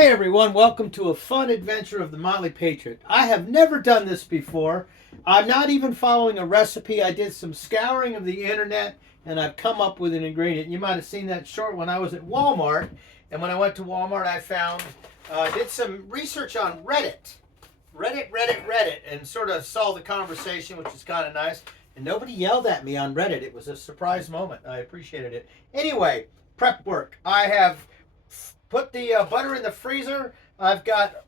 Hey everyone, welcome to a fun adventure of the Motley Patriot. I have never done this before. I'm not even following a recipe. I did some scouring of the internet and I've come up with an ingredient. You might have seen that short when I was at Walmart. And when I went to Walmart, I found, did some research on Reddit, and sort of saw the conversation, which is kind of nice. And nobody yelled at me on Reddit. It was a surprise moment. I appreciated it. Anyway, prep work. I have put the butter in the freezer. I've got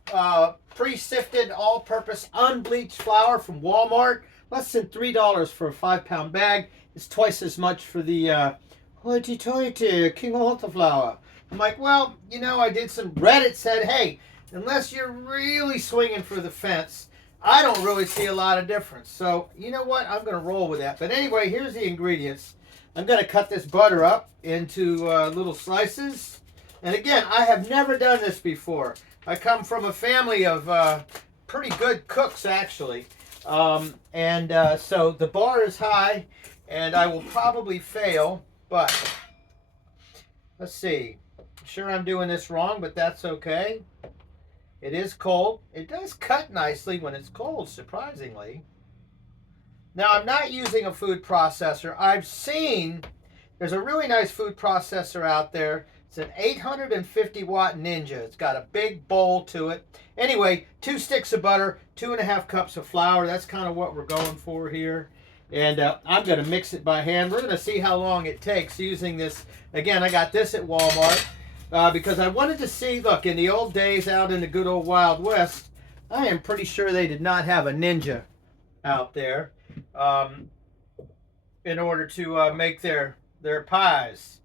pre-sifted all-purpose unbleached flour from Walmart. Less than $3 for a 5-pound bag. It's twice as much for the hoity-toity King Walter flour. I'm like, well, you know, I did some Reddit said, hey, unless you're really swinging for the fence, I don't really see a lot of difference. So, you know what? I'm going to roll with that. But anyway, here's the ingredients. I'm going to cut this butter up into little slices. And again, I have never done this before. I come from a family of pretty good cooks, actually. So the bar is high, and I will probably fail. But let's see. I'm sure I'm doing this wrong, but that's okay. It is cold. It does cut nicely when it's cold, surprisingly. Now, I'm not using a food processor. I've seen there's a really nice food processor out there. It's an 850 watt Ninja. It's got a big bowl to it. Anyway, 2 sticks of butter, 2.5 cups of flour. That's kind of what we're going for here. And I'm going to mix it by hand. We're going to see how long it takes using this. Again, I got this at Walmart because I wanted to see, look, in the old days out in the good old Wild West, I am pretty sure they did not have a Ninja out there in order to make their pies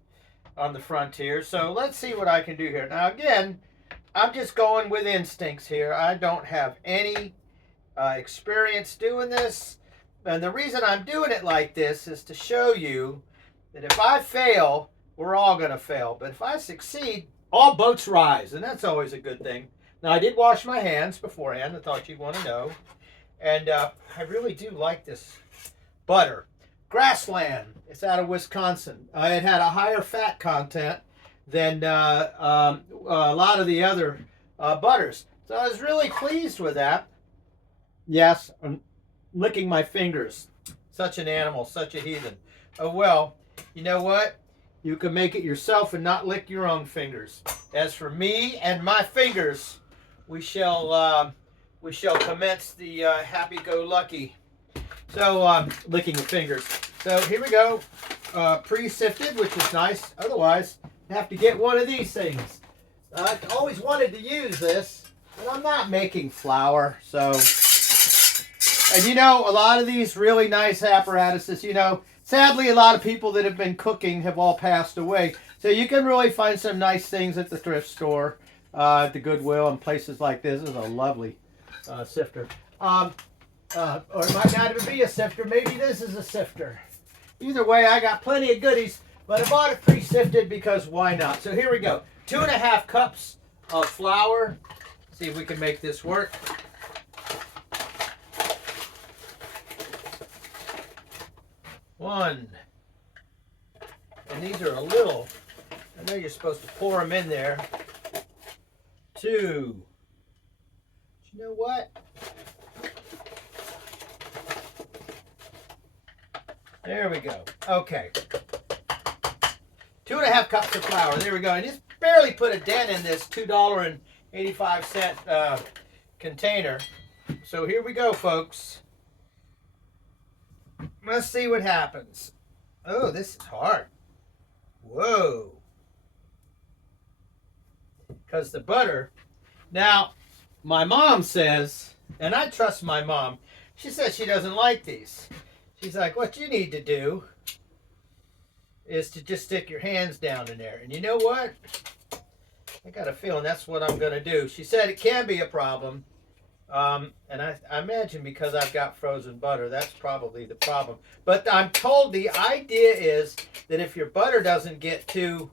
on the frontier. So let's see what I can do here. Now again, I'm just going with instincts here. I don't have any experience doing this. And the reason I'm doing it like this is to show you that if I fail, we're all going to fail. But if I succeed, all boats rise. And that's always a good thing. Now I did wash my hands beforehand. I thought you'd want to know. And I really do like this butter. Grassland. It's out of Wisconsin. It had a higher fat content than a lot of the other butters. So I was really pleased with that. Yes, I'm licking my fingers. Such an animal, such a heathen. Oh well, you know what? You can make it yourself and not lick your own fingers. As for me and my fingers, we shall commence the happy-go-lucky. So, licking the fingers. So here we go. Pre-sifted, which is nice. Otherwise, you have to get one of these things. I always wanted to use this, but I'm not making flour. So, and you know, a lot of these really nice apparatuses, you know, sadly, a lot of people that have been cooking have all passed away. So you can really find some nice things at the thrift store, at the Goodwill, and places like this. This is a lovely sifter. Or it might not even be a sifter. Maybe this is a sifter. Either way, I got plenty of goodies, but I bought it pre-sifted because why not? So here we go. 2.5 cups of flour. See if we can make this work. One. And these are a little, I know you're supposed to pour them in there. 2. You know what? There we go. Okay. 2.5 cups of flour. There we go. I just barely put a dent in this $2.85 container. So here we go, folks. Let's see what happens. Oh, this is hard. Whoa. Because the butter. Now, my mom says, and I trust my mom, she says she doesn't like these. She's like, what you need to do is to just stick your hands down in there. And you know what? I got a feeling that's what I'm going to do. She said it can be a problem. And I imagine because I've got frozen butter, that's probably the problem. But I'm told the idea is that if your butter doesn't get too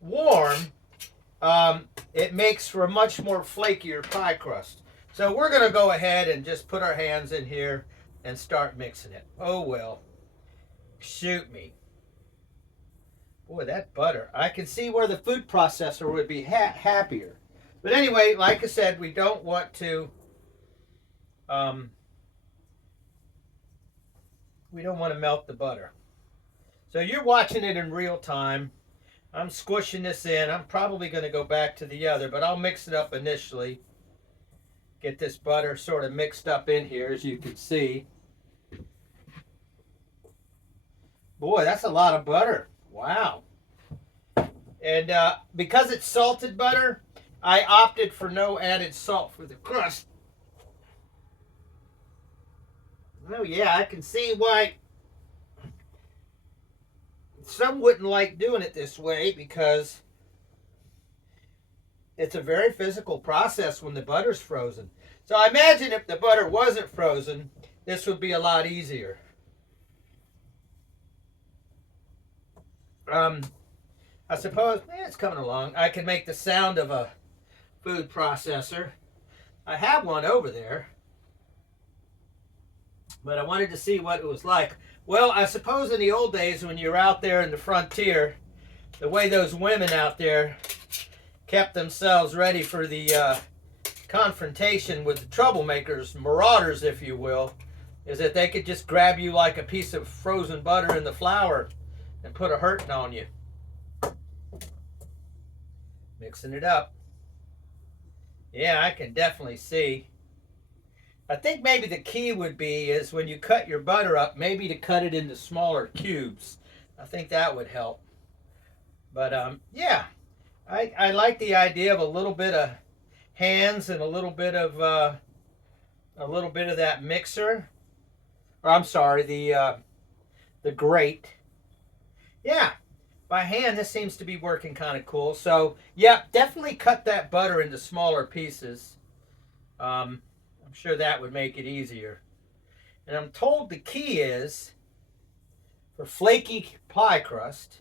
warm, it makes for a much more flakier pie crust. So we're going to go ahead and just put our hands in here and start mixing it. Oh well, shoot me. Boy, that butter. I can see where the food processor would be happier. But anyway, like I said, we don't want to um, melt the butter. So you're watching it in real time. I'm squishing this in. I'm probably going to go back to the other, but I'll mix it up initially. Get this butter sort of mixed up in here, as you can see. Boy, that's a lot of butter. Wow. And because it's salted butter, I opted for no added salt for the crust. Oh yeah, I can see why some wouldn't like doing it this way, because it's a very physical process when the butter's frozen. So I imagine if the butter wasn't frozen, this would be a lot easier. I suppose, it's coming along. I can make the sound of a food processor. I have one over there, but I wanted to see what it was like. Well, I suppose in the old days when you're out there in the frontier, the way those women out there kept themselves ready for the confrontation with the troublemakers, marauders, if you will, is that they could just grab you like a piece of frozen butter in the flour and put a hurting on you. Mixing it up. Yeah, I can definitely see. I think maybe the key would be is when you cut your butter up, maybe to cut it into smaller cubes. I think that would help. But yeah, I like the idea of a little bit of hands and a little bit of that mixer. Or I'm sorry, the grate. Yeah, by hand this seems to be working kind of cool. So yeah, definitely cut that butter into smaller pieces. I'm sure that would make it easier. And I'm told the key is, for flaky pie crust,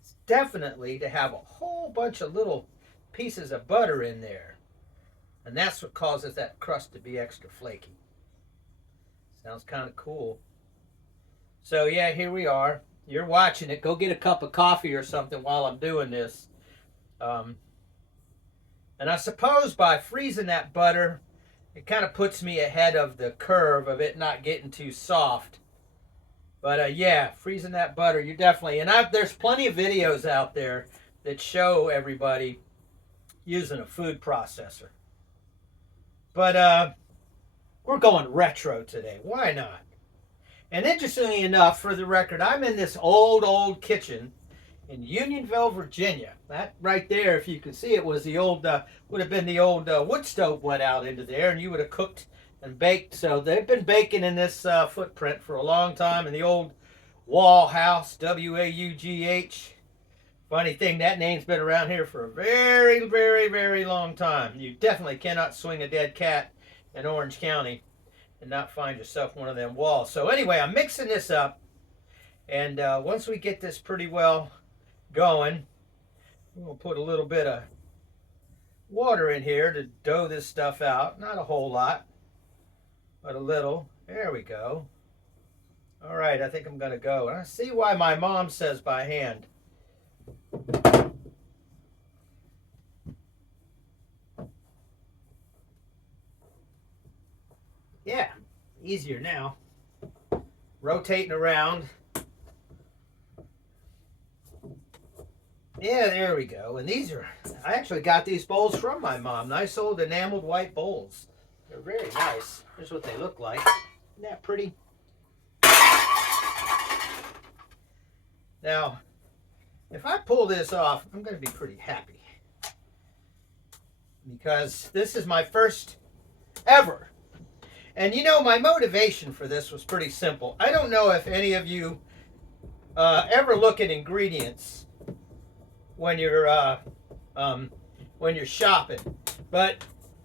it's definitely to have a whole bunch of little pieces of butter in there. And that's what causes that crust to be extra flaky. Sounds kind of cool. So yeah, here we are. You're watching it. Go get a cup of coffee or something while I'm doing this. And I suppose by freezing that butter, it kind of puts me ahead of the curve of it not getting too soft. But yeah, freezing that butter, you definitely, and there's plenty of videos out there that show everybody using a food processor. But we're going retro today. Why not? And interestingly enough, for the record, I'm in this old kitchen in Unionville, Virginia. That right there, if you can see it, was the old, would have been the old wood stove went out into there, and you would have cooked and baked. So they've been baking in this footprint for a long time in the old Wall House, W-A-U-G-H. Funny thing, that name's been around here for a very, very, very long time. You definitely cannot swing a dead cat in Orange County and not find yourself one of them walls. So anyway, I'm mixing this up, and once we get this pretty well going, we'll put a little bit of water in here to dough this stuff out. Not a whole lot, but a little. There we go. All right, I think I'm going to go. I see why my mom says by hand. Yeah, easier now. Rotating around. Yeah, there we go. And these are, I actually got these bowls from my mom. Nice old enameled white bowls. They're very nice. Here's what they look like. Isn't that pretty? Now, if I pull this off, I'm going to be pretty happy, because this is my first ever. And you know, my motivation for this was pretty simple. I don't know if any of you ever look at ingredients when you're shopping, but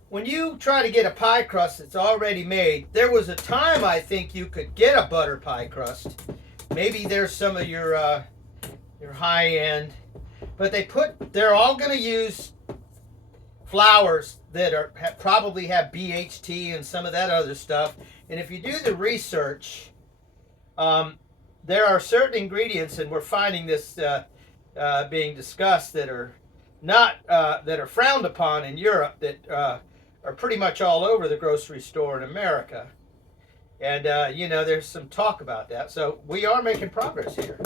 when you try to get a pie crust that's already made, there was a time I think you could get a butter pie crust. Maybe there's some of your high end, but they're all going to use flours that probably have BHT and some of that other stuff. And if you do the research, there are certain ingredients, and we're finding this being discussed, that are not that are frowned upon in Europe, that are pretty much all over the grocery store in America. And you know, there's some talk about that. So we are making progress here.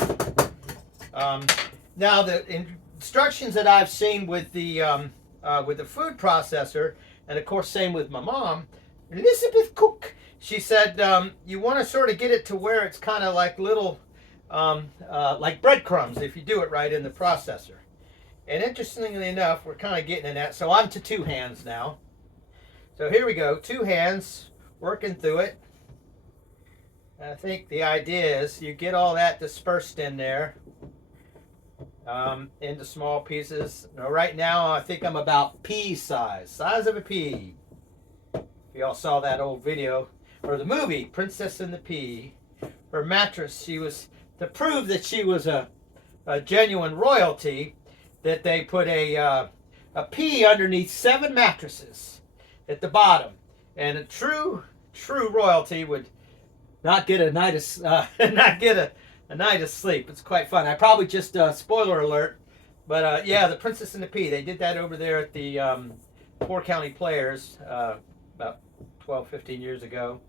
Now the instructions that I've seen with the food processor, and of course same with my mom, Elizabeth Cook, she said you want to sort of get it to where it's kind of like little like breadcrumbs if you do it right in the processor. And interestingly enough, we're kind of getting in that. So I'm to 2 hands now. So here we go, 2 hands, working through it. I think the idea is you get all that dispersed in there into small pieces. Now, right now, I think I'm about pea size of a pea. If y'all saw that old video, or the movie, Princess and the Pea. Her mattress, she was, to prove that she was a genuine royalty, that they put a pea underneath 7 mattresses at the bottom. And a true royalty would not get a night of a night of sleep. It's quite fun. I probably just spoiler alert, but yeah, the Princess and the Pea. They did that over there at the 4 County Players about 12, 15 years ago.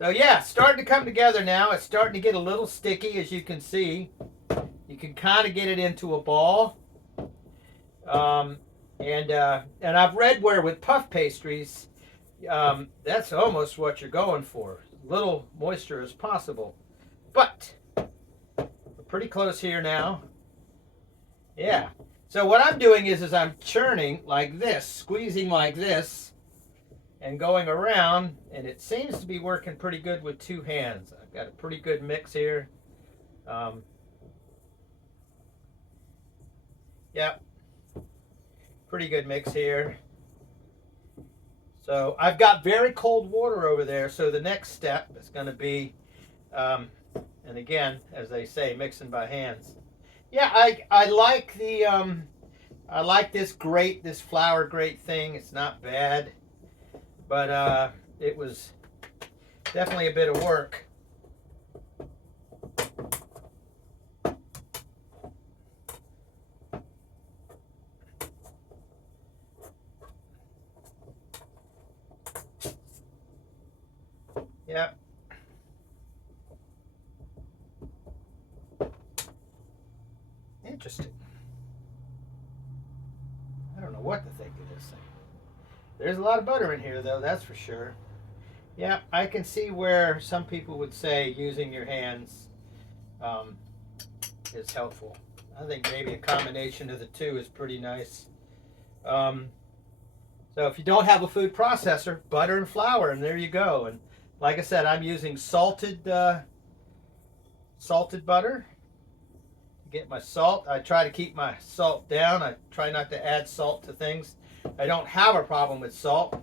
So yeah, starting to come together now. It's starting to get a little sticky, as you can see. You can kind of get it into a ball. And I've read where with puff pastries, that's almost what you're going for. Little moisture as possible. But we're pretty close here now. Yeah. So what I'm doing is I'm churning like this, squeezing like this, and going around, and it seems to be working pretty good with 2 hands. I've got a pretty good mix here. Yeah. Pretty good mix here. So I've got very cold water over there, so the next step is going to be, and again, as they say, mixing by hands. Yeah, I like the I like this flour grate thing. It's not bad, but it was definitely a bit of work. Yep. Interesting. I don't know what to think of this thing. There's a lot of butter in here, though, that's for sure. Yeah, I can see where some people would say using your hands is helpful. I think maybe a combination of the two is pretty nice. So if you don't have a food processor, butter and flour, and there you go. And like I said, I'm using salted butter to get my salt. I try to keep my salt down. I try not to add salt to things. I don't have a problem with salt.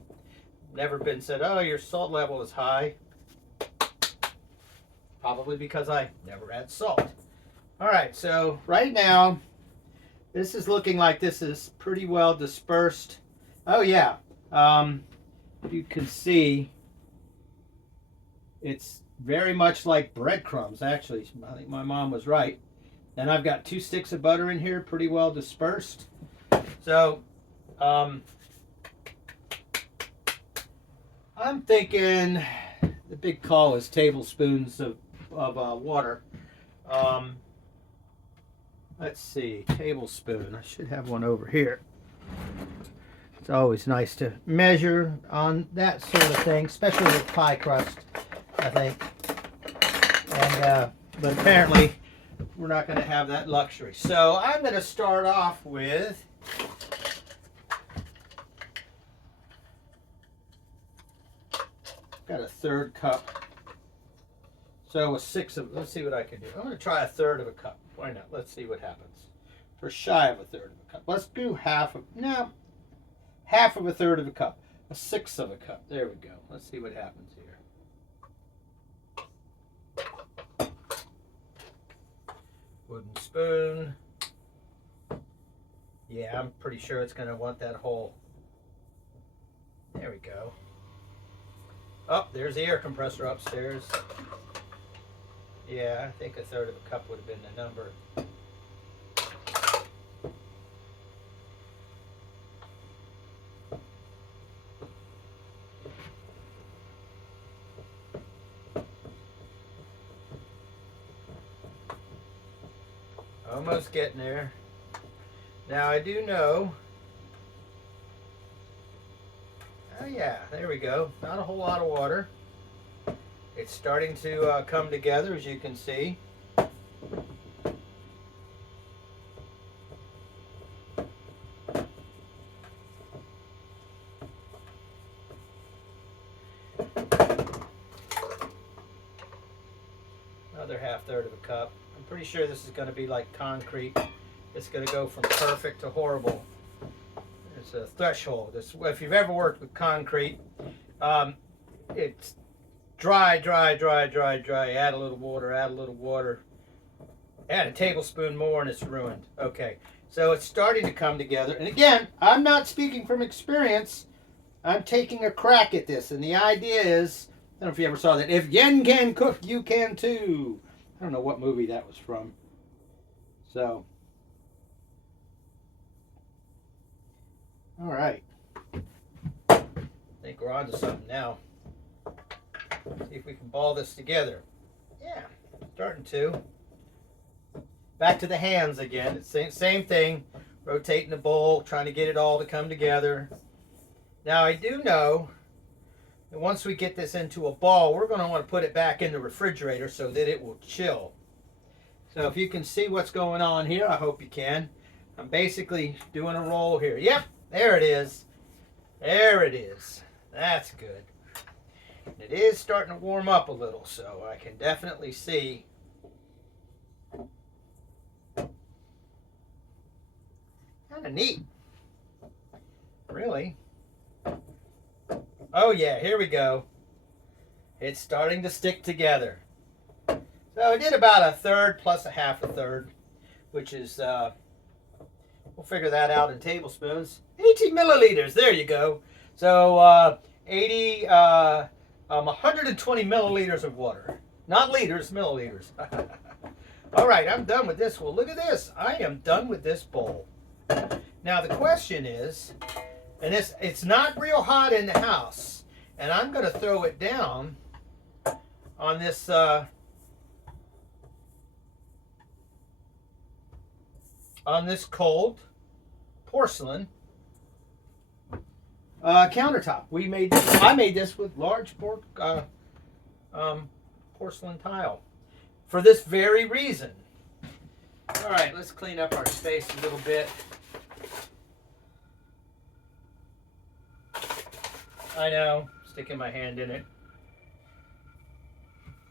Never been said, oh, your salt level is high. Probably because I never add salt. All right, so right now, this is looking like this is pretty well dispersed. Oh yeah, you can see it's very much like breadcrumbs, actually. I think my mom was right. And I've got 2 sticks of butter in here, pretty well dispersed. So, I'm thinking the big call is tablespoons of water. Let's see, tablespoon. I should have one over here. It's always nice to measure on that sort of thing, especially with pie crust, I think. And but apparently we're not going to have that luxury. So I'm going to start off with got a 1/3 cup. So a 1/6 of, let's see what I can do. I'm going to try a 1/3 of a cup. Why not? Let's see what happens. We're shy of a 1/3 of a cup. Let's do half of a 1/3 of a cup. A 1/6 of a cup. There we go. Let's see what happens here. Wooden spoon. Yeah, I'm pretty sure it's going to want that whole. There we go. Oh, there's the air compressor upstairs. Yeah, I think a 1/3 of a cup would have been the number. Almost getting there. Now I do know. Oh yeah, there we go. Not a whole lot of water. It's starting to come together, as you can see. Another half-third of a cup. I'm pretty sure this is going to be like concrete. It's going to go from perfect to horrible. It's a threshold. If you've ever worked with concrete, it's dry, dry, dry, dry, dry. Add a little water, add a little water. Add a tablespoon more and it's ruined. Okay, so it's starting to come together. And again, I'm not speaking from experience. I'm taking a crack at this. And the idea is, I don't know if you ever saw that, if Yen can cook, you can too. I don't know what movie that was from. So, all right. I think we're on to something now. See if we can ball this together. Yeah, starting to. Back to the hands again. It's same thing. Rotating the bowl, trying to get it all to come together. Now I do know that once we get this into a ball, we're going to want to put it back in the refrigerator so that it will chill. So if you can see what's going on here, I hope you can. I'm basically doing a roll here. Yep, there it is. There it is. That's good. It is starting to warm up a little, so I can definitely see. Kind of neat. Really. Oh yeah, here we go. It's starting to stick together. So I did about a third plus a half a third, which is, we'll figure that out in tablespoons. 80 milliliters, there you go. So 120 milliliters of water. Not liters, milliliters. All right, I'm done with this. Well, look at this. I am done with this bowl. Now the question is, and it's not real hot in the house, and I'm going to throw it down on this cold porcelain countertop. I made this with large porcelain tile for this very reason. All right, let's clean up our space a little bit. I know, sticking my hand in it.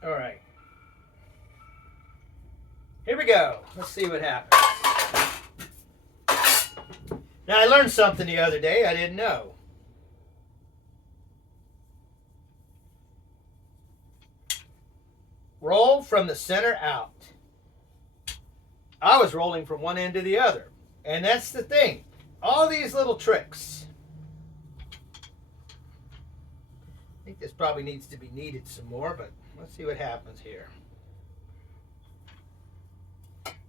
All right. Here we go. Let's see what happens. Now, I learned something the other day I didn't know. Roll from the center out. I was rolling from one end to the other. And that's the thing. All these little tricks. I think this probably needs to be kneaded some more, but let's see what happens here.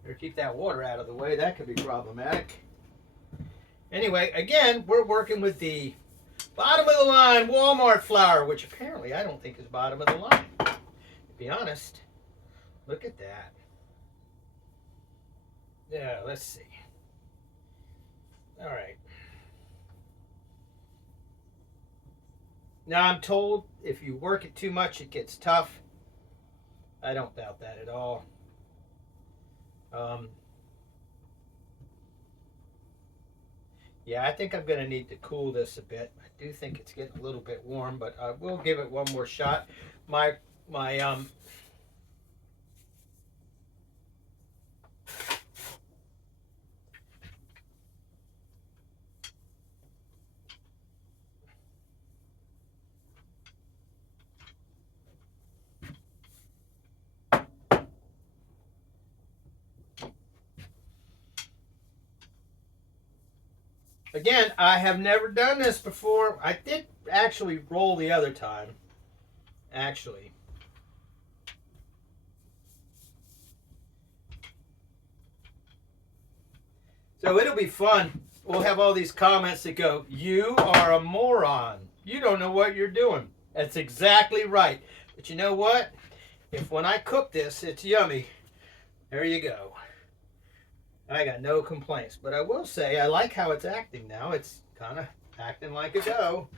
Better keep that water out of the way. That could be problematic. Anyway, again, we're working with the bottom of the line Walmart flour, which apparently I don't think is bottom of the line. To be honest, look at that. Yeah, let's see. All right. Now I'm told if you work it too much, it gets tough. I don't doubt that at all. Yeah, I think I'm going to need to cool this a bit. I do think it's getting a little bit warm, but I will give it one more shot. Again, I have never done this before. I did actually roll the other time. Actually. So it'll be fun. We'll have all these comments that go, "You are a moron. You don't know what you're doing." That's exactly right. But you know what? If when I cook this, it's yummy. There you go. I got no complaints. But I will say, I like how it's acting now. It's kind of acting like a dough.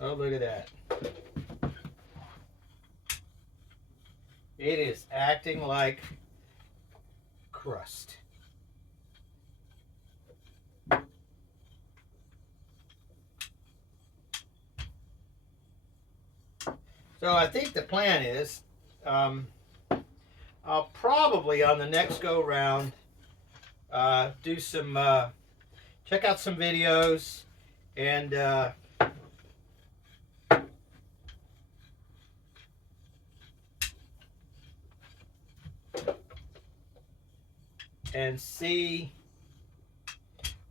Oh, look at that. It is acting like crust. So I think the plan is, I'll probably on the next go round do some, check out some videos and see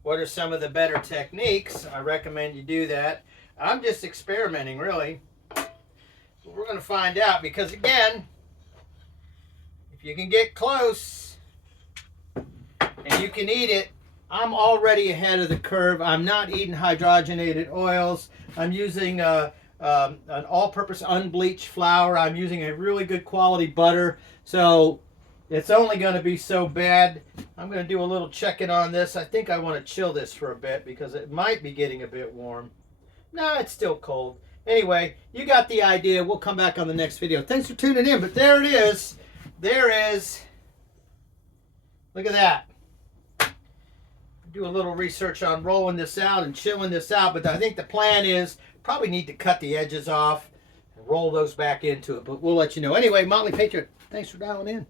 what are some of the better techniques. I recommend you do that. I'm just experimenting, really. We're going to find out because, again, if you can get close and you can eat it, I'm already ahead of the curve. I'm not eating hydrogenated oils. I'm using an all-purpose unbleached flour. I'm using a really good quality butter. So it's only going to be so bad. I'm going to do a little checking on this. I think I want to chill this for a bit because it might be getting a bit warm. No, it's still cold. Anyway, you got the idea. We'll come back on the next video. Thanks for tuning in. But there it is. There is. Look at that. Do a little research on rolling this out and chilling this out. But I think the plan is probably need to cut the edges off and roll those back into it. But we'll let you know. Anyway, Motley Patriot, thanks for dialing in.